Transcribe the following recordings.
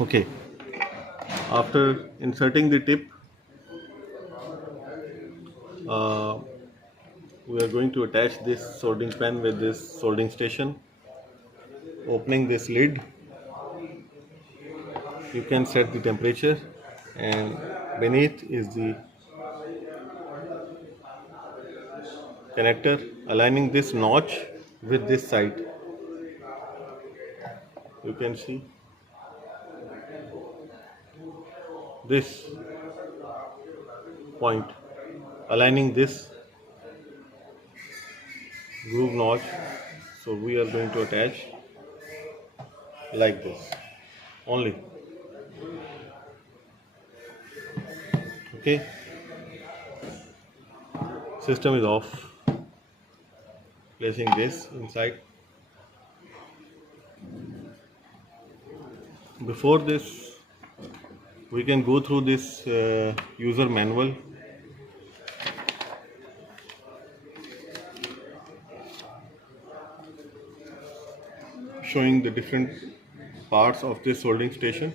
Okay, after inserting the tip, uh, we are going to attach this soldering pen with this soldering station. Opening this lid, you can set the temperature, and beneath is the connector. Aligning this notch with this side, you can see this point, aligning this groove notch. So we are going to attach like this only. Okay, system is off. Placing this inside. Before this, we can go through this user manual. Showing the different parts of this soldering station.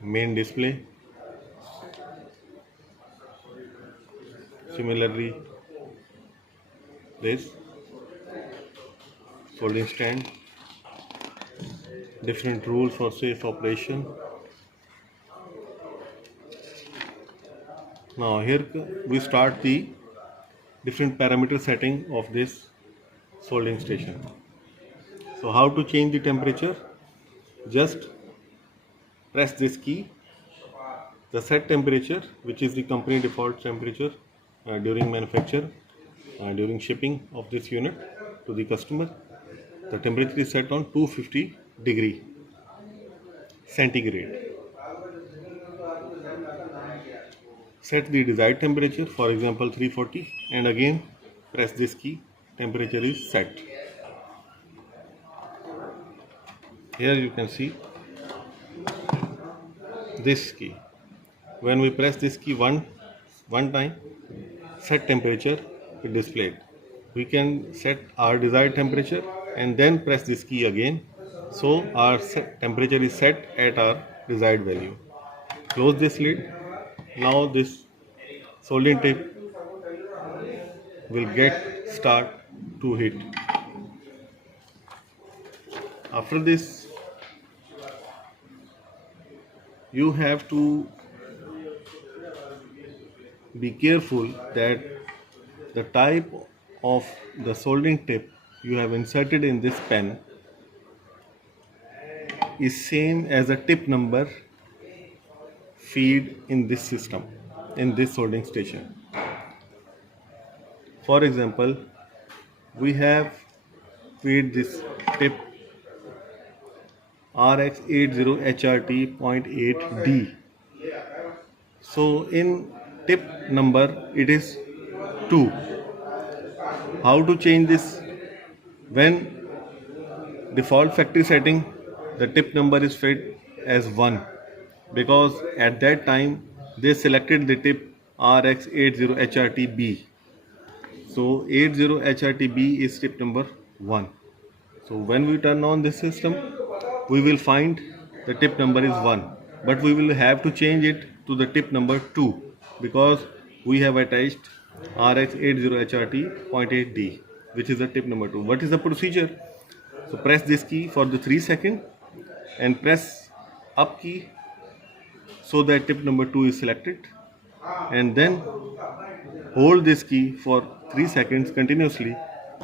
Main display. Similarly, this soldering stand. Different rules for safe operation. Now here we start the different parameter setting of this soldering station. So how to change the temperature? Just press this key. The set temperature, which is the company default temperature during manufacture, during shipping of this unit to the customer, the temperature is set on 250 degree centigrade. Set the desired temperature, for example 340, and again press this key. Temperature is set. Here you can see this key. When we press this key one time, set temperature is displayed. We can set our desired temperature and then press this key again, so our temperature is set at our desired value. Close this lid. Now this soldering tip will start to heat. After this, you have to be careful that the type of the soldering tip you have inserted in this pen is same as the tip number feed in this system, in this soldering station. For example, we have feed this tip RX-802AS. So in tip number it is 2. How to change this? When default factory setting, the tip number is fed as 1, because at that time they selected the tip RX-80HRTB. So 80HRTB is tip number 1. So when we turn on this system, we will find the tip number is 1, but we will have to change it to the tip number 2 because we have attached RX-80HRT.8D, which is the tip number 2. What is the procedure? So press this key for the 3 seconds and press up key so that tip number 2 is selected, and then hold this key for 3 seconds continuously.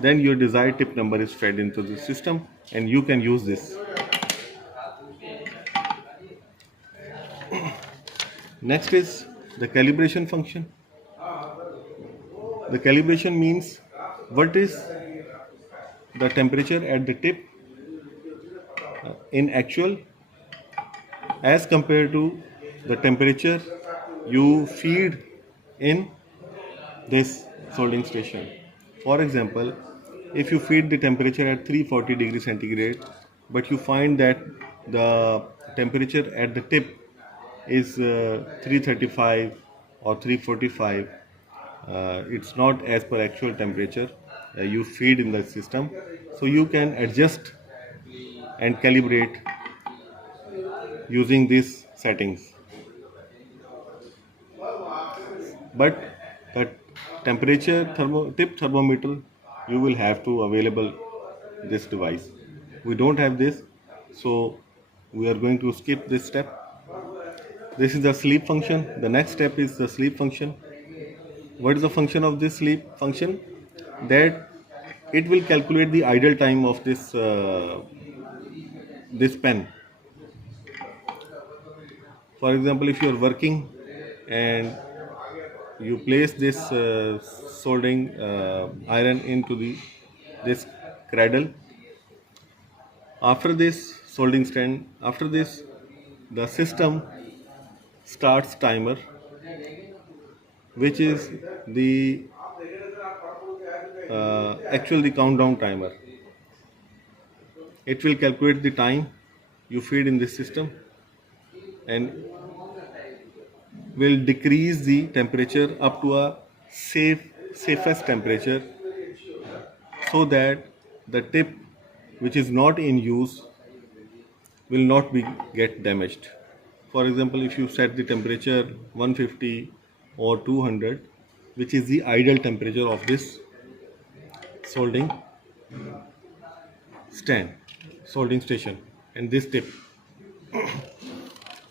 Then your desired tip number is fed into the system and you can use this. Next is the calibration function. The calibration means what is the temperature at the tip in actual as compared to the temperature you feed in this soldering station. For example, if you feed the temperature at 340 degrees centigrade, but you find that the temperature at the tip is 335 or 345, it's not as per actual temperature, you feed in the system, so you can adjust and calibrate using these settings. But the temperature tip thermometer, you will have to available this device. We don't have this, so we are going to skip this step. This is the sleep function. The next step is the sleep function. What is the function of this sleep function? That it will calculate the idle time of this pen. For example, if you are working and you place this soldering iron into this cradle, after this soldering stand, after this the system starts timer, which is the actual the countdown timer. It will calculate the time you feed in this system and will decrease the temperature up to a safest temperature, so that the tip which is not in use will not be get damaged. For example, if you set the temperature 150 or 200, which is the ideal temperature of this soldering soldering station, and this tip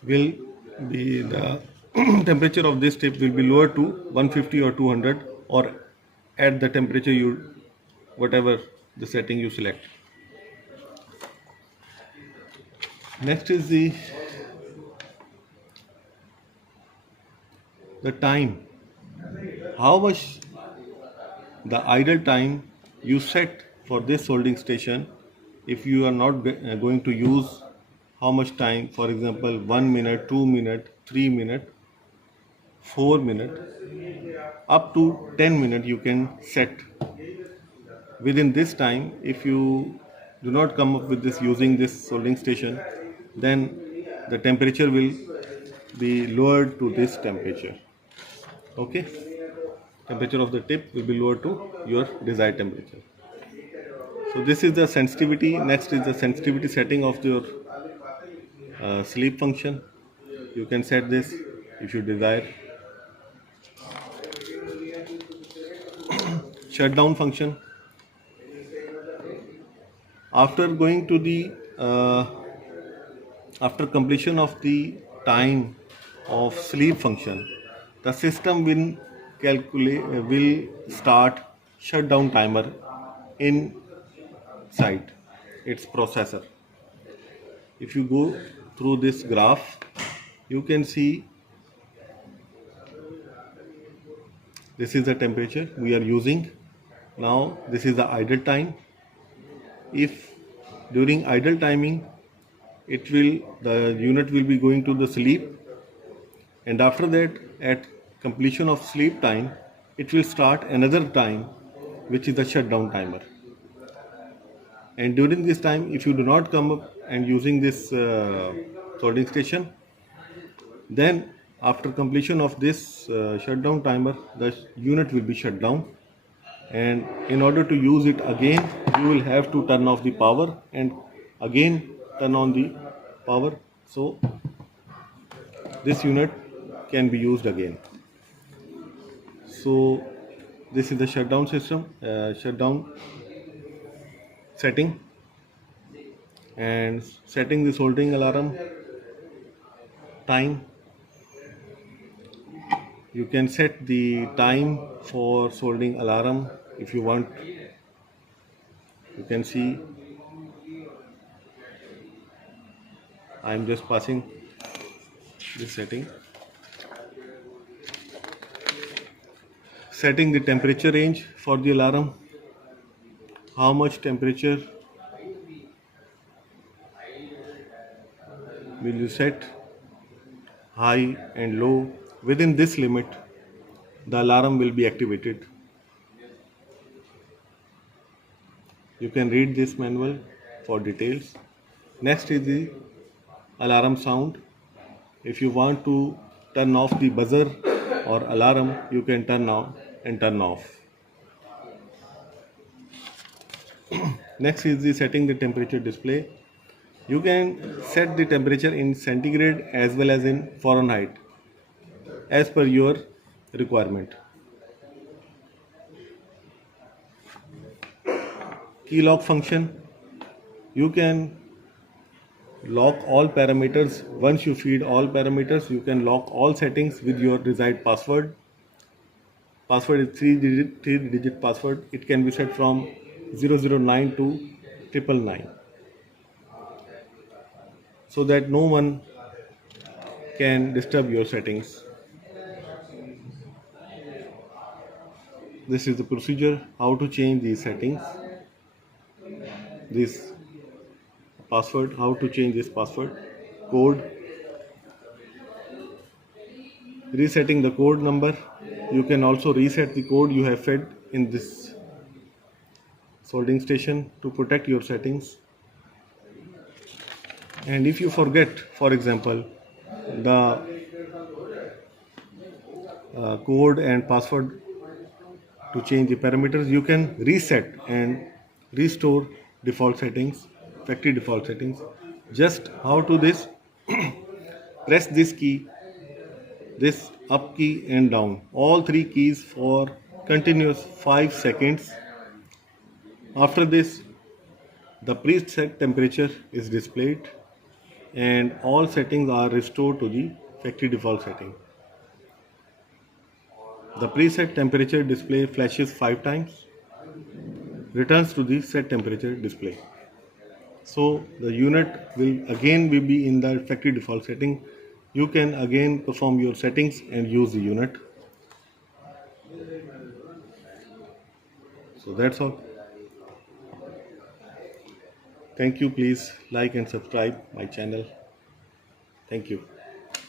will be the temperature of this tip will be lower to 150 or 200, or at the temperature you whatever the setting you select. Next is the time, how much the idle time you set for this soldering station. If you are not going to use, how much time, for example 1 minute, 2 minute, 3 minute, 4 minute, up to 10 minute you can set. Within this time, if you do not come up with this using this soldering station, then the temperature will be lowered to this temperature. Okay, temperature of the tip will be lowered to your desired temperature. So this is the sensitivity. Next is the sensitivity setting of your sleep function. You can set this if you desire. Shutdown function. After going to the after completion of the time of sleep function, the system will start shutdown timer inside its processor. If you go through this graph, you can see this is the temperature we are using. Now this is the idle time. If during idle timing, the unit will be going to the sleep, and after that, at completion of sleep time, it will start another time, which is the shutdown timer. And during this time, if you do not come up and using this soldering station, then after completion of this shutdown timer, the unit will be shut down, and in order to use it again, you will have to turn off the power and again turn on the power, so this unit can be used again. So this is the shutdown system, shutdown setting, and setting the soldering alarm time. You can set the time for soldering alarm if you want. You can see I am just passing this setting. Setting the temperature range for the alarm. How much temperature will you set? High and low. Within this limit, the alarm will be activated. You can read this manual for details. Next is the alarm sound. If you want to turn off the buzzer or alarm, you can turn on and turn off. Next is the setting the temperature display. You can set the temperature in centigrade as well as in Fahrenheit as per your requirement. Key lock function. You can lock all parameters. Once you feed all parameters, you can lock all settings with your desired password. Password is three digit password. It can be set from 009 to 999 so that no one can disturb your settings. This is the procedure how to change these settings. This password, how to change this password, code, resetting the code number. You can also reset the code you have fed in this soldering station to protect your settings. And if you forget, for example, the code and password to change the parameters, you can reset and restore default settings, factory default settings. Just how to this? Press this key, this up key and down, all three keys for continuous 5 seconds. After this, the preset temperature is displayed and all settings are restored to the factory default setting. The preset temperature display flashes 5 times, returns to the set temperature display. So the unit will again be in the factory default setting. You can again perform your settings and use the unit. So that's all. Thank you. Please like and subscribe my channel. Thank you.